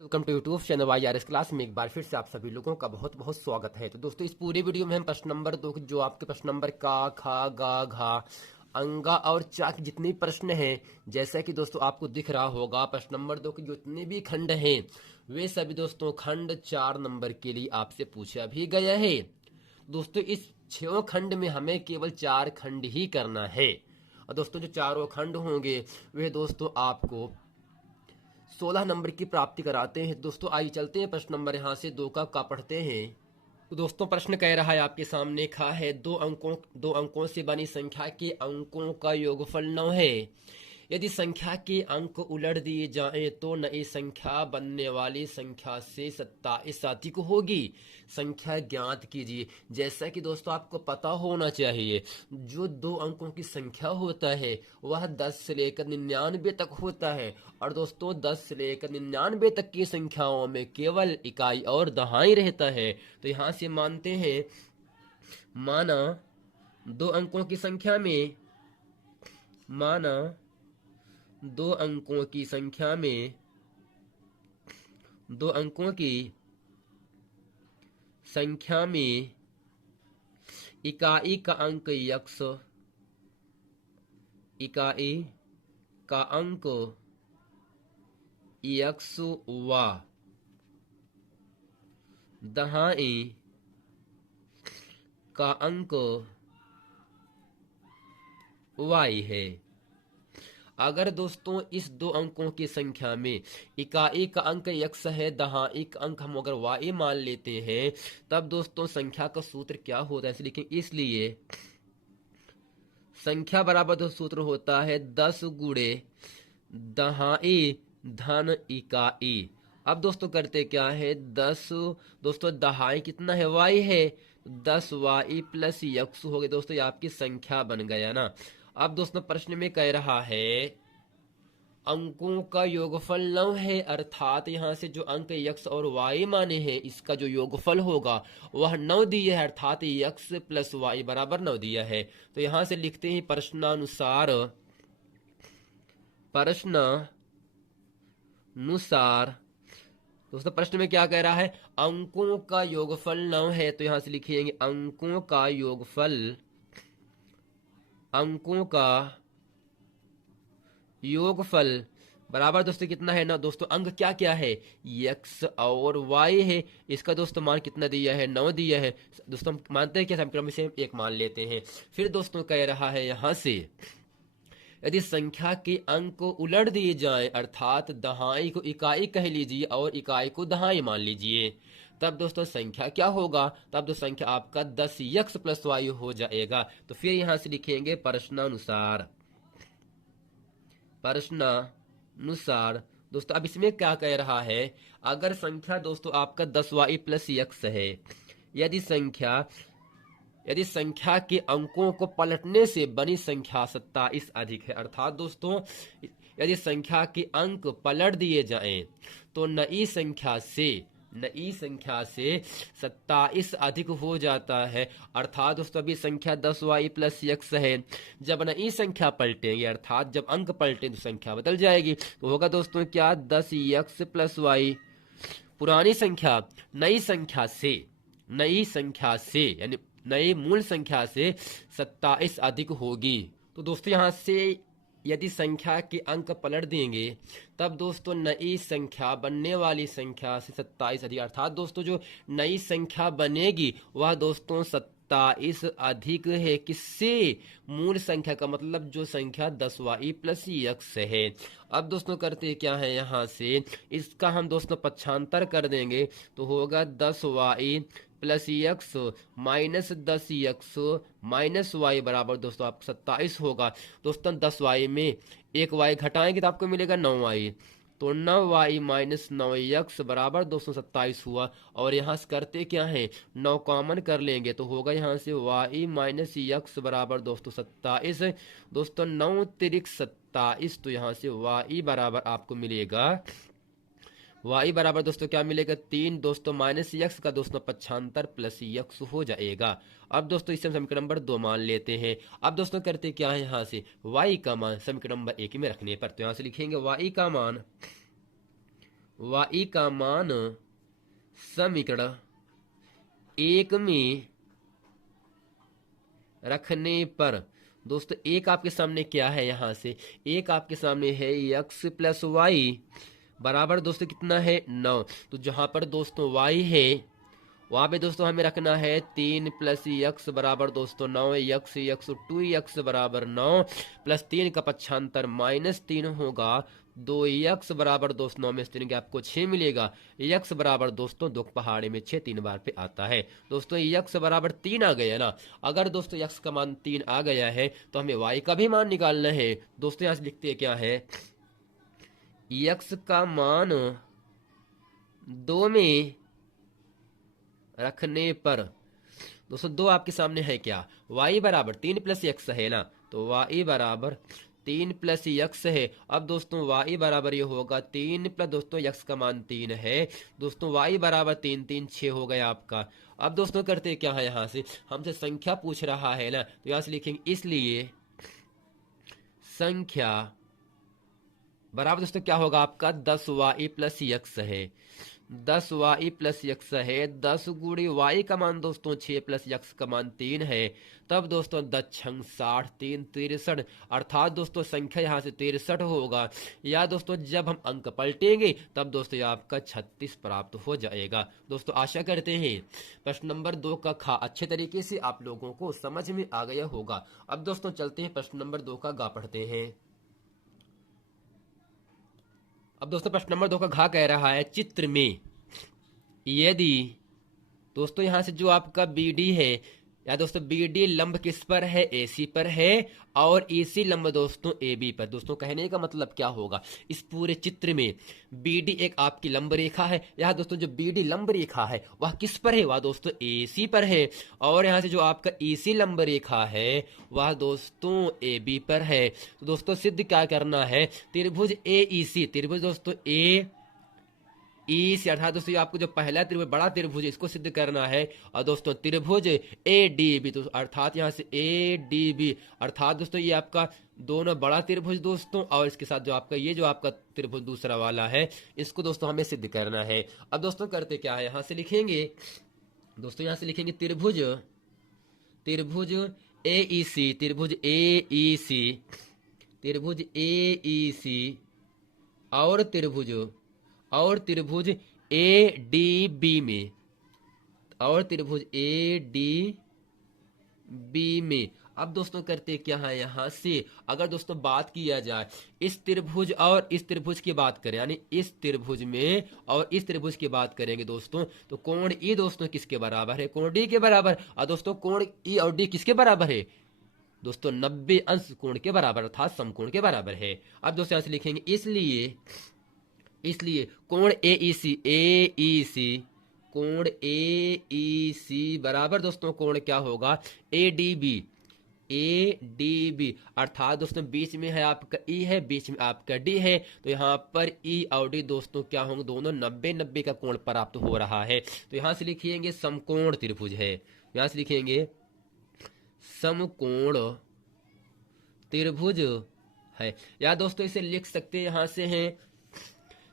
Welcome to YouTube channel YRS class में एक बार फिर से आप सभी लोगों का बहुत बहुत स्वागत है। तो दोस्तों इस पूरी वीडियो में हम प्रश्न नंबर 2 जो आपके प्रश्न नंबर का खा गा घा अंगा और चा के जितने भी प्रश्न हैं, जैसा कि दोस्तों आपको दिख रहा होगा प्रश्न नंबर 2 के जितने भी खंड हैं वे सभी दोस्तों खंड 4 नंबर के लिए आपसे पूछा भी गया है। दोस्तों इस 6 खंड में हमें केवल 4 खंड ही करना है और दोस्तों जो चारों खंड होंगे वे दोस्तों आपको 16 नंबर की प्राप्ति कराते हैं। दोस्तों आइए चलते हैं प्रश्न नंबर यहाँ से 2 का पढ़ते हैं। तो दोस्तों प्रश्न कह रहा है आपके सामने खा है दो अंकों से बनी संख्या के अंकों का योगफल 9 है। यदि संख्या के अंक उलट दिए जाएं तो नई संख्या बनने वाली संख्या से 27 अधिक होगी। संख्या ज्ञात कीजिए। जैसा कि दोस्तों आपको पता होना चाहिए जो 2 अंकों की संख्या होता है वह 10 से लेकर 99 तक होता है और दोस्तों 10 से लेकर 99 तक की संख्याओं में केवल इकाई और दहाई रहता है। तो यहाँ से मानते हैं माना 2 अंकों की संख्या में माना 2 अंकों की संख्या में 2 अंकों की संख्या में इकाई का अंक यक्स इकाई का अंक यक्स व दहाई का अंक वाई है। अगर दोस्तों इस 2 अंकों की संख्या में इकाई का अंक यक्स है, दहाई का अंक हम अगर वाई मान लेते हैं, तब दोस्तों संख्या का सूत्र क्या होता है लेकिन इसलिए संख्या बराबर तो सूत्र होता है 10 गुणे दहाई धन इकाई। अब दोस्तों करते क्या है 10 दोस्तों दहाई कितना है वाई है 10 वाई प्लस यक्स हो गए। दोस्तों ये आपकी संख्या बन गया ना। अब दोस्तों प्रश्न में कह रहा है अंकों का योगफल 9 है, अर्थात यहाँ से जो अंक यक्स और वाई माने हैं इसका जो योगफल होगा वह 9 दिया है, अर्थात यक्स प्लस वाई बराबर 9 दिया है। तो यहाँ से लिखते हैं प्रश्नानुसार दोस्तों प्रश्न में क्या कह रहा है अंकों का योगफल 9 है। तो यहाँ से लिखेंगे अंकों का योगफल बराबर दोस्तों कितना है ना। दोस्तों अंक क्या क्या है x और y है, इसका दोस्तों मान कितना दिया है 9 दिया है। दोस्तों हम मानते हैं कि समीकरण में से 1 मान लेते हैं। फिर दोस्तों कह रहा है यहां से यदि संख्या के अंक को उलट दिए जाए अर्थात दहाई को इकाई कह लीजिए और इकाई को दहाई मान लीजिए, तब दोस्तों संख्या क्या होगा, तब तो संख्या आपका 10 यक्स प्लस वाई हो जाएगा। तो फिर यहां से लिखेंगे प्रश्नानुसार दोस्तों अब इसमें क्या कह रहा है अगर संख्या दोस्तों आपका 10 वाई प्लस यक्स है, यदि संख्या के अंकों को पलटने से बनी संख्या 27 अधिक है, अर्थात दोस्तों यदि संख्या के अंक पलट दिए जाएं तो नई संख्या से 27 अधिक हो जाता है। अर्थात दोस्तों अभी संख्या 10 वाई प्लस यक्स है, जब नई संख्या पलटेंगे अर्थात जब अंक पलटे तो संख्या बदल जाएगी। तो होगा दोस्तों क्या 10 यक्स प्लस वाई पुरानी संख्या नई संख्या से यानी नई मूल संख्या से 27 अधिक होगी। तो दोस्तों यहां से यदि संख्या के अंक पलट देंगे तब दोस्तों नई संख्या बनने वाली संख्या से 27 अधिक, अर्थात दोस्तों जो नई संख्या बनेगी वह दोस्तों 27 अधिक है किससे मूल संख्या का, मतलब जो संख्या 10 वाई प्लस यक्स है। अब दोस्तों करते क्या है यहां से इसका हम दोस्तों पक्षांतर कर देंगे तो होगा 10 Y plus X minus 10 X minus Y बराबर दोस्तों आपको 27 होगा। दोस्तों 10 वाई में 1 वाई घटाएंगे तो आपको मिलेगा 9 वाई, तो 9 वाई माइनस 9 यक्स बराबर 227 हुआ। और यहाँ से करते क्या है 9 कॉमन कर लेंगे तो होगा यहाँ से वाई माइनस यक्स बराबर दोस्तों 27। दोस्तों 9 तिरिक 27, तो यहाँ से वाई बराबर आपको मिलेगा y बराबर दोस्तों क्या मिलेगा 3 दोस्तों माइनस यक्स का दोस्तों पक्षांतर प्लस यक्स हो जाएगा। अब दोस्तों इसे हम समीकरण नंबर 2 मान लेते हैं। अब दोस्तों करते क्या है यहाँ से y का मान समीकरण नंबर 1 में रखने पर, तो यहाँ से लिखेंगे y का मान y का मान समीकरण 1 में रखने पर दोस्तों एक आपके सामने क्या है, यहां से एक आपके सामने है x प्लस वाई बराबर दोस्तों कितना है 9। तो जहां पर दोस्तों y है वहां पे दोस्तों हमें रखना है 3 प्लस एक्स बराबर दोस्तों 9, एक्स एक्स 2x बराबर 9 प्लस 3 का पक्षांतर -3 होगा। 2x बराबर दोस्तों 9 में से 3 के आपको 6 मिलेगा। x बराबर दोस्तों 2 पहाड़े में 6 3 बार पे आता है। दोस्तों x बराबर 3 आ गया ना। अगर दोस्तों x का मान 3 आ गया है तो हमें y का भी मान निकालना है। दोस्तों यहां से लिखते हैं क्या है, x का मान 2 में रखने पर दोस्तों 2 आपके सामने है क्या, y बराबर 3 प्लस एक्स है ना, तो y बराबर 3 प्लस एक्स है। अब दोस्तों y बराबर ये होगा 3 प्लस दोस्तों x का मान 3 है। दोस्तों y बराबर 3 3 6 हो गया आपका। अब दोस्तों करते क्या है, यहां से हमसे संख्या पूछ रहा है ना, तो यहां से लिखेंगे इसलिए संख्या बराबर दोस्तों क्या होगा आपका 10y प्लस एक्स है। 10y प्लस एक्स है, 10 गुड़ी y का मान दोस्तों 6 प्लस एक्स का मान 3 है। तब दोस्तों 10 छंग 60 3 63, अर्थात दोस्तों संख्या यहाँ से 63 होगा। या दोस्तों जब हम अंक पलटेंगे तब दोस्तों ये आपका 36 प्राप्त हो जाएगा। दोस्तों आशा करते हैं प्रश्न नंबर 2 का खा अच्छे तरीके से आप लोगों को समझ में आ गया होगा। अब दोस्तों चलते हैं प्रश्न नंबर 2 का गा पढ़ते हैं। अब दोस्तों प्रश्न नंबर 2 का घा कह रहा है, चित्र में यदि दोस्तों यहां से जो आपका BD है या दोस्तों BD लंब किस पर है, AC पर है, और AC लंब दोस्तों AB पर। दोस्तों कहने का मतलब क्या होगा, इस पूरे चित्र में BD एक आपकी लंब रेखा है। यह दोस्तों जो BD लंब रेखा है वह किस पर है, वह दोस्तों AC पर है। और यहां से जो आपका AC लंब रेखा है वह दोस्तों AB पर है। तो दोस्तों सिद्ध क्या करना है, त्रिभुज AEC, त्रिभुज दोस्तों से अर्थात दोस्तों आपको जो पहला त्रिभुज बड़ा त्रिभुज इसको सिद्ध करना है। और दोस्तों त्रिभुज ADB, तो अर्थात यहां से ADB अर्थात दोस्तों ये आपका दोनों बड़ा त्रिभुज दोस्तों, और इसके साथ जो आपका ये जो आपका त्रिभुज दूसरा वाला है इसको दोस्तों हमें सिद्ध करना है। अब दोस्तों करते क्या है, यहां से लिखेंगे दोस्तों, यहां से लिखेंगे त्रिभुज त्रिभुज AEC, त्रिभुज AEC, त्रिभुज AEC और त्रिभुज ADB में, और त्रिभुज ADB में। अब दोस्तों करते क्या है, यहां से अगर दोस्तों बात किया जाए इस त्रिभुज और इस त्रिभुज की बात करें, यानी इस त्रिभुज में और इस त्रिभुज की बात करेंगे दोस्तों, तो कोण E दोस्तों किसके बराबर है, कोण D के बराबर। और दोस्तों कोण E और D किसके बराबर है दोस्तों, 90 अंश कोण के बराबर अर्थात समकोण के बराबर है। अब दोस्तों यहां से लिखेंगे इसलिए कोण AEC कोण AEC बराबर दोस्तों कोण क्या होगा ADB अर्थात दोस्तों बीच में है आपका E है, बीच में आपका D है, तो यहाँ पर E और D दोस्तों क्या होंगे, दोनों 90 का कोण प्राप्त हो रहा है। तो यहां से लिखिएंगे समकोण त्रिभुज है, यहां से लिखेंगे समकोण त्रिभुज है। या दोस्तों इसे लिख सकते हैं यहां से है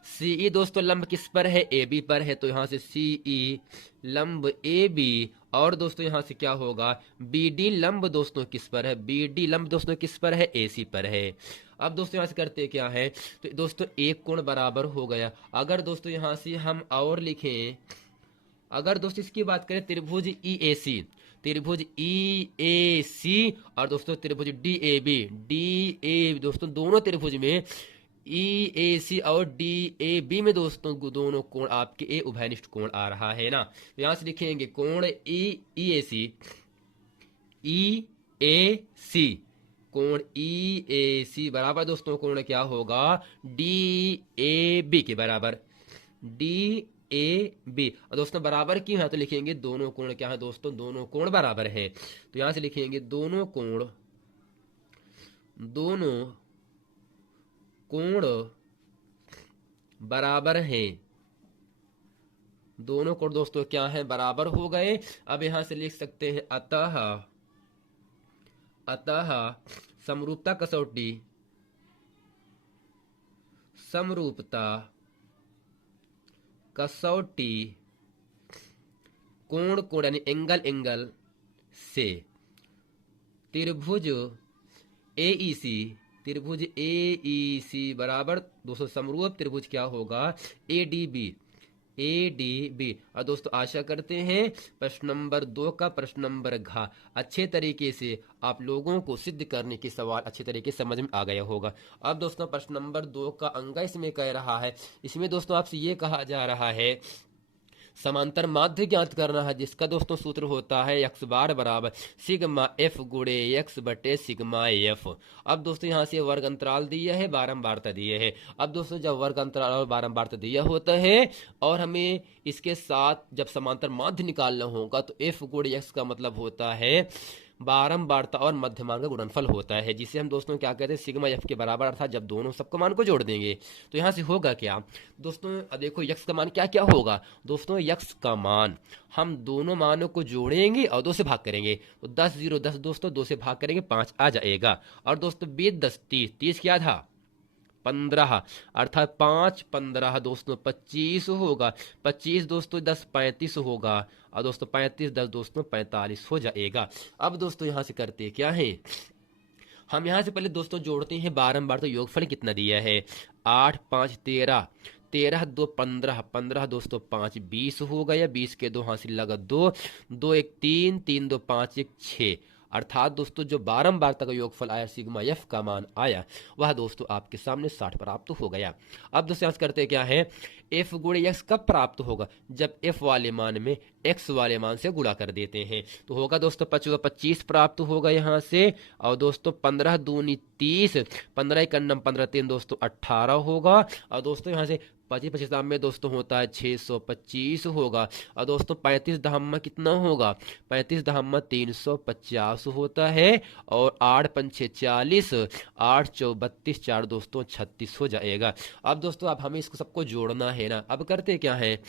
CE दोस्तों लंब किस पर है, AB पर है, तो यहां से CE लंब AB, और दोस्तों यहां से क्या होगा BD लंब दोस्तों किस पर है, BD लंब दोस्तों किस पर है, AC पर है। अब दोस्तों यहां से करते क्या है, तो दोस्तों एक कोण बराबर हो गया। अगर दोस्तों यहां से हम और लिखें, अगर दोस्तों इसकी बात करें त्रिभुज EAC, त्रिभुज EAC और दोस्तों त्रिभुज DAB दोस्तों दोनों त्रिभुज में EAC और DAB में दोस्तों दोनों कोण आपके ए उभयनिष्ठ कोण आ रहा है ना। तो यहां से लिखेंगे कोण EAC कोण EAC बराबर दोस्तों कोण क्या होगा DAB के बराबर, DAB। और दोस्तों बराबर क्यों है, तो लिखेंगे दोनों कोण क्या है दोस्तों, दोनों कोण बराबर है। तो यहां से लिखेंगे दोनों कोण बराबर हैं, दोनों कोण दोस्तों क्या है बराबर हो गए। अब यहां से लिख सकते हैं अतः समरूपता कसौटी कसौटी कोण कोण यानी एंगल एंगल से त्रिभुज ए ई सी बराबर दोस्तों समरूप त्रिभुज क्या होगा, ए डी बी। और दोस्तों आशा करते हैं प्रश्न नंबर 2 का प्रश्न नंबर घ अच्छे तरीके से आप लोगों को सिद्ध करने की सवाल अच्छे तरीके से समझ में आ गया होगा। अब दोस्तों प्रश्न नंबर 2 का अंग इसमें कह रहा है, इसमें दोस्तों आपसे ये कहा जा रहा है समांतर माध्य ज्ञात करना है, जिसका दोस्तों सूत्र होता है एक्स बार बराबर सिग्मा एफ गुणे एक्स बटे सिग्मा एफ। अब दोस्तों यहाँ से वर्ग अंतराल दिया है, बारंबारता दिए है। अब दोस्तों जब वर्ग अंतराल और बारंबारता दिया होता है और हमें इसके साथ जब समांतर माध्य निकालना होगा तो एफ गुणे एक्स का मतलब होता है बारंबारता और मध्यमान का गुणनफल होता है, जिसे हम दोस्तों क्या कहते हैं सिग्मा एफ के बराबर, अर्थात जब दोनों सबका मान को जोड़ देंगे तो यहाँ से होगा क्या दोस्तों, अब देखो यक्स का मान क्या क्या होगा दोस्तों, यक्स का मान हम दोनों मानों को जोड़ेंगे और 2 से भाग करेंगे तो 10 0 10 दोस्तों 2 से भाग करेंगे 5 आ जाएगा। और दोस्तों 20 10 30 30 क्या था 15, अर्थात 5 15 दोस्तों 25 होगा, 25 दोस्तों 10 35 होगा और दोस्तों 35 10 दोस्तों 45 हो जाएगा। अब दोस्तों यहां से करते क्या है, हम यहां से पहले दोस्तों जोड़ते हैं बारंबार, तो योगफल कितना दिया है 8 5 13 13 2 15 15 दोस्तों 5 20 हो गया, 20 के 2 हासिल लगा 2 2 1 3 3 2 5 1 6, अर्थात दोस्तों जो बारंबारता का योगफल आया सिग्मा एफ का मान आया वह दोस्तों आपके सामने 60 प्राप्त हो गया। अब दोस्तों यहाँ करते क्या है, एफ गुणे एक्स कब प्राप्त होगा, जब एफ वाले मान में एक्स वाले मान से गुणा कर देते हैं तो होगा दोस्तों 25 प्राप्त होगा यहाँ से। और दोस्तों 15 दूनी 30 15 1 15 3 दोस्तों 18 होगा। और दोस्तों यहाँ से 25 25 में दोस्तों होता है 625 होगा। और दोस्तों 35 दहम्मा कितना होगा, 35 दहम्मा 350 होता है। और 8 पंछे 40 8 चौ 32 4 दोस्तों 36 हो जाएगा। अब दोस्तों अब हमें इसको सबको जोड़ना है ना, अब करते क्या है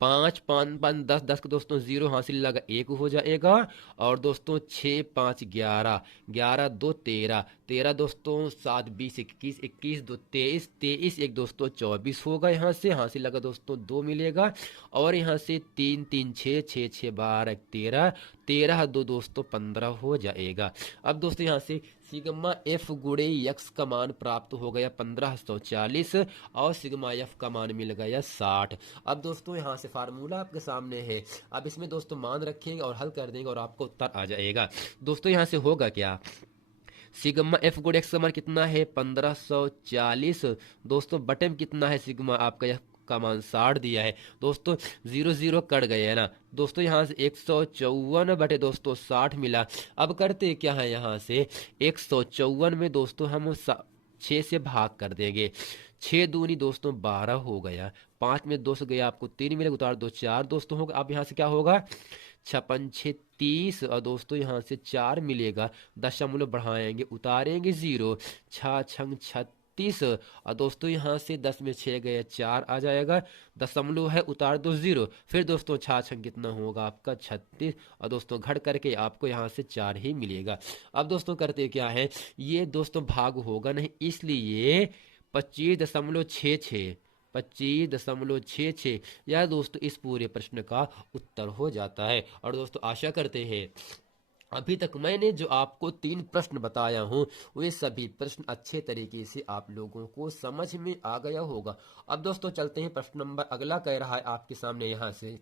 5 5 5 10 10 को दोस्तों 0 हासिल लगा 1 हो जाएगा। और दोस्तों 6 5 11 11 2 13 13 दोस्तों 7 20 21 21 2 23 23 1 दोस्तों 24 होगा, यहाँ से हासिल लगा दोस्तों 2 मिलेगा। और यहाँ से 3 3 6 6 6 12 13 13 2 दोस्तों 15 हो जाएगा। अब दोस्तों यहाँ से सिग्मा एफ गुणे एक्स का मान प्राप्त हो गया 1540 और सिग्मा एफ का मान मिल गया 60। अब दोस्तों यहाँ से फार्मूला आपके सामने है, अब इसमें दोस्तों मान रखेंगे और हल कर देंगे और आपको उत्तर आ जाएगा। दोस्तों यहाँ से होगा क्या, सिग्मा एफ गुणे एक्स का मान कितना है 1540 दोस्तों, बटे में कितना है सिग्मा आपका एफ का मान 60 दिया है दोस्तों, 0 0 कट गए है ना दोस्तों, यहाँ से 154 बटे दोस्तों 60 मिला। अब करते क्या है, यहाँ से 154 में दोस्तों हम 6 से भाग कर देंगे, 6 दूनी दोस्तों 12 हो गया, 5 में 2 से गया आपको 3 मिलेगा, उतार 2 4 दोस्तों होगा। अब यहाँ से क्या होगा 56 6 30 और दोस्तों यहाँ से 4 मिलेगा, दशमलव बढ़ाएंगे उतारेंगे 0 6 6 36 और दोस्तों यहाँ से 10 में 6 गए 4 आ जाएगा, दशमलव है उतार दो 0, फिर दोस्तों 6 कितना होगा आपका 36 और दोस्तों घट करके आपको यहाँ से 4 ही मिलेगा। अब दोस्तों करते क्या है, ये दोस्तों भाग होगा नहीं, इसलिए 25.66 यह दोस्तों इस पूरे प्रश्न का उत्तर हो जाता है। और दोस्तों आशा करते हैं अभी तक मैंने जो आपको 3 प्रश्न बताया हूं वे सभी प्रश्न अच्छे तरीके से आप लोगों को समझ में आ गया होगा। अब दोस्तों चलते हैं प्रश्न नंबर अगला कह रहा है आपके सामने यहाँ से।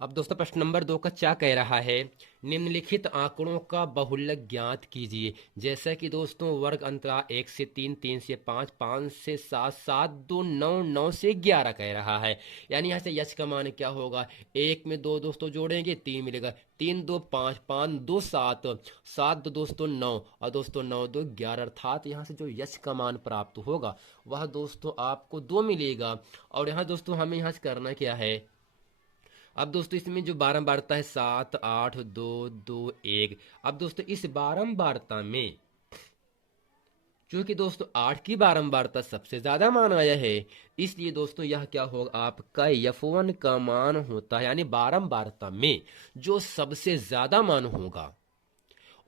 अब दोस्तों प्रश्न नंबर 2 का क्या कह रहा है, निम्नलिखित आंकड़ों का बहुलक ज्ञात कीजिए। जैसा कि दोस्तों वर्ग अंतराल 1 से 3 3 से 5 5 से 7 7 2 9 9 से 11 कह रहा है, यानी यहाँ से यश का मान क्या होगा, 1 में 2 दोस्तों जोड़ेंगे 3 मिलेगा, 3 2 5 5 2 7 7 2 दोस्तों 9 और दोस्तों 9 2 11, अर्थात यहाँ से जो यश का मान प्राप्त होगा वह दोस्तों आपको 2 मिलेगा। और यहाँ दोस्तों हमें यहाँ से करना क्या है, अब दोस्तों इसमें जो बारंबारता है 7 8 2 2 1, अब दोस्तों इस बारंबारता में क्योंकि दोस्तों 8 की बारंबारता सबसे ज्यादा मान आया है, इसलिए दोस्तों यह क्या होगा आपका F1 का मान होता है, यानी बारंबारता में जो सबसे ज्यादा मान होगा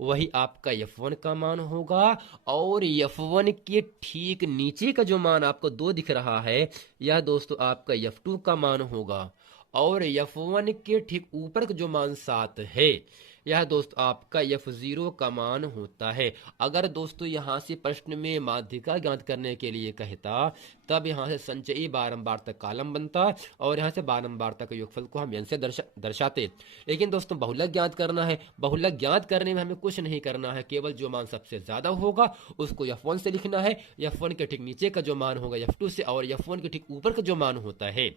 वही आपका F1 का मान होगा। और F1 के ठीक नीचे का जो मान आपको 2 दिख रहा है, यह दोस्तों आपका F2 का मान होगा। और F1 के ठीक ऊपर का जो मान 7 है, यह दोस्तों आपका F0 का मान होता है। अगर दोस्तों यहाँ से प्रश्न में माध्यिका ज्ञात करने के लिए कहता, तब यहाँ से संचयी बारंबार तक कॉलम बनता और यहाँ से बारंबार तक योगफल को हम यन से दर्शाते। लेकिन दोस्तों बहुलक ज्ञात करना है। बहुलक ज्ञात करने में हमें कुछ नहीं करना है, केवल जो मान सबसे ज्यादा होगा उसको F1 से लिखना है, F1 के ठीक नीचे का जो मान होगा F2 से, और F1 के ठीक ऊपर का जो मान होता है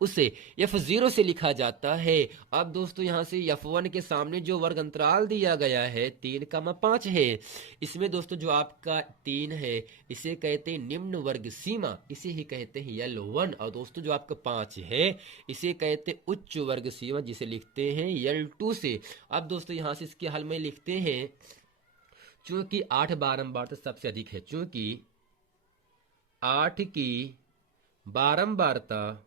उसे F0 से लिखा जाता है। अब दोस्तों यहाँ से F1 के सामने जो वर्ग अंतराल दिया गया है 3,5 है, इसमें दोस्तों जो आपका 3 है इसे कहते हैं निम्न वर्ग सीमा, इसे ही कहते हैं L1। और दोस्तों जो आपका 5 है इसे कहते हैं उच्च वर्ग सीमा, जिसे लिखते हैं L2 से। अब दोस्तों यहाँ से इसके हल में लिखते हैं, चूंकि 8 बारंबारता सबसे अधिक है, चूंकि 8 की बारंबारता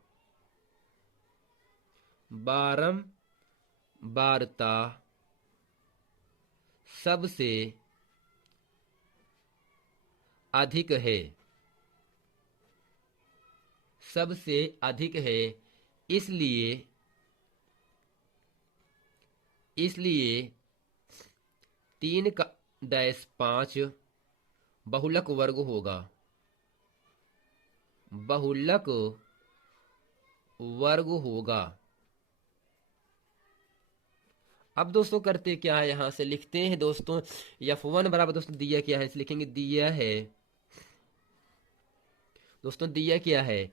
सबसे अधिक है, इसलिए 3-5 बहुलक वर्ग होगा, अब दोस्तों करते क्या है, यहां से लिखते हैं दोस्तों F1 बराबर दोस्तों दिया क्या है, इसे लिखेंगे दिया है दोस्तों, दिया क्या है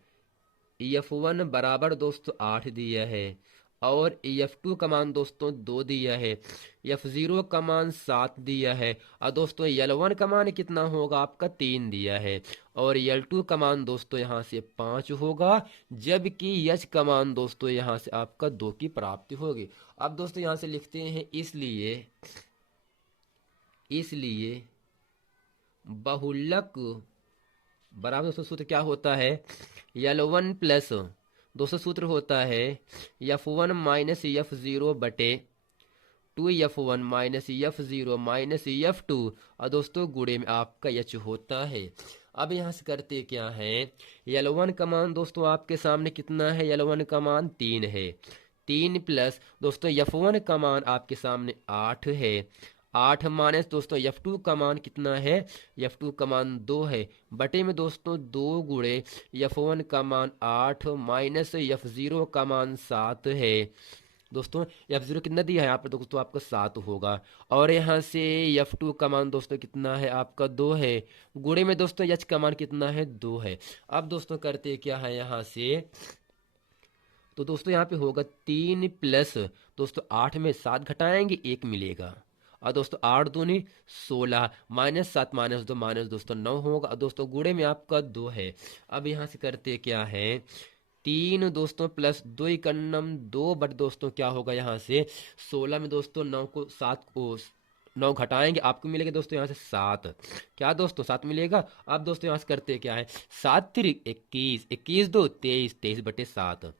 F1 बराबर दोस्तों 8 दिया है, और F2 का मान दोस्तों 2 दिया है, F0 का मान 7 दिया है, और दोस्तों L1 का मान कितना होगा आपका 3 दिया है, और L2 का मान दोस्तों यहाँ से 5 होगा, जबकि H का मान दोस्तों यहाँ से आपका 2 की प्राप्ति होगी। अब दोस्तों यहाँ से लिखते हैं इसलिए बहुलक बराबर दोस्तों सूत्र क्या होता है, L1 प्लस दोस्तों सूत्र होता है F1 माइनस F0 बटे 2F1 minus F0 minus F2, और दोस्तों गुणे में आपका H होता है। अब यहाँ से करते क्या है, L1 का मान दोस्तों आपके सामने कितना है, L1 का मान 3 है, 3 प्लस दोस्तों F1 का मान आपके सामने 8 है, 8 माइनस दोस्तों F2 का मान कितना है, F2 का मान 2 है, बटे में दोस्तों 2 गुणे F1 का मान 8 माइनस F0 का मान 7 है। दोस्तों F0 कितना दिया है यहाँ पर दोस्तों आपका 7 होगा, और यहाँ से F2 का मान दोस्तों कितना है आपका 2 है, गुणे में दोस्तों H का मान कितना है 2 है। अब दोस्तों करते क्या है यहाँ से, तो दोस्तों यहाँ पे होगा 3 प्लस दोस्तों 8 में 7 घटाएंगे 1 मिलेगा, और दोस्तों 8 दूनी 16 माइनस 7 माइनस 2 माइनस दोस्तों 9 होगा, और दोस्तों गुणे में आपका 2 है। अब यहाँ से करते क्या है, 3 दोस्तों प्लस 2 इकन्नम 2 बट दोस्तों क्या होगा यहाँ से 16 में दोस्तों 9 को 7 को 9 घटाएंगे, आपको मिलेगा दोस्तों यहाँ से 7, क्या दोस्तों 7 मिलेगा। अब दोस्तों यहाँ से करते क्या है, 7 तिरिक 21, 21 2 23, 23 बटे 7,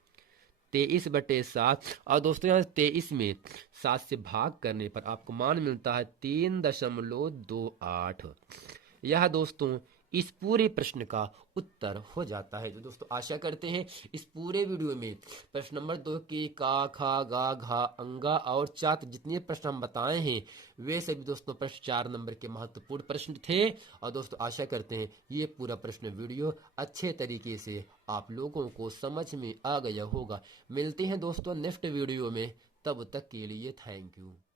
23 बटे 7, और दोस्तों यहाँ 23 में 7 से भाग करने पर आपको मान मिलता है 3.28। यह दोस्तों इस पूरे प्रश्न का उत्तर हो जाता है। तो दोस्तों आशा करते हैं इस पूरे वीडियो में प्रश्न नंबर 2 के का खा गा घा अंगा और चात जितने प्रश्न हम बताए हैं वे सभी दोस्तों प्रश्न 4 नंबर के महत्वपूर्ण प्रश्न थे। और दोस्तों आशा करते हैं ये पूरा प्रश्न वीडियो अच्छे तरीके से आप लोगों को समझ में आ गया होगा। मिलते हैं दोस्तों नेक्स्ट वीडियो में, तब तक के लिए थैंक यू।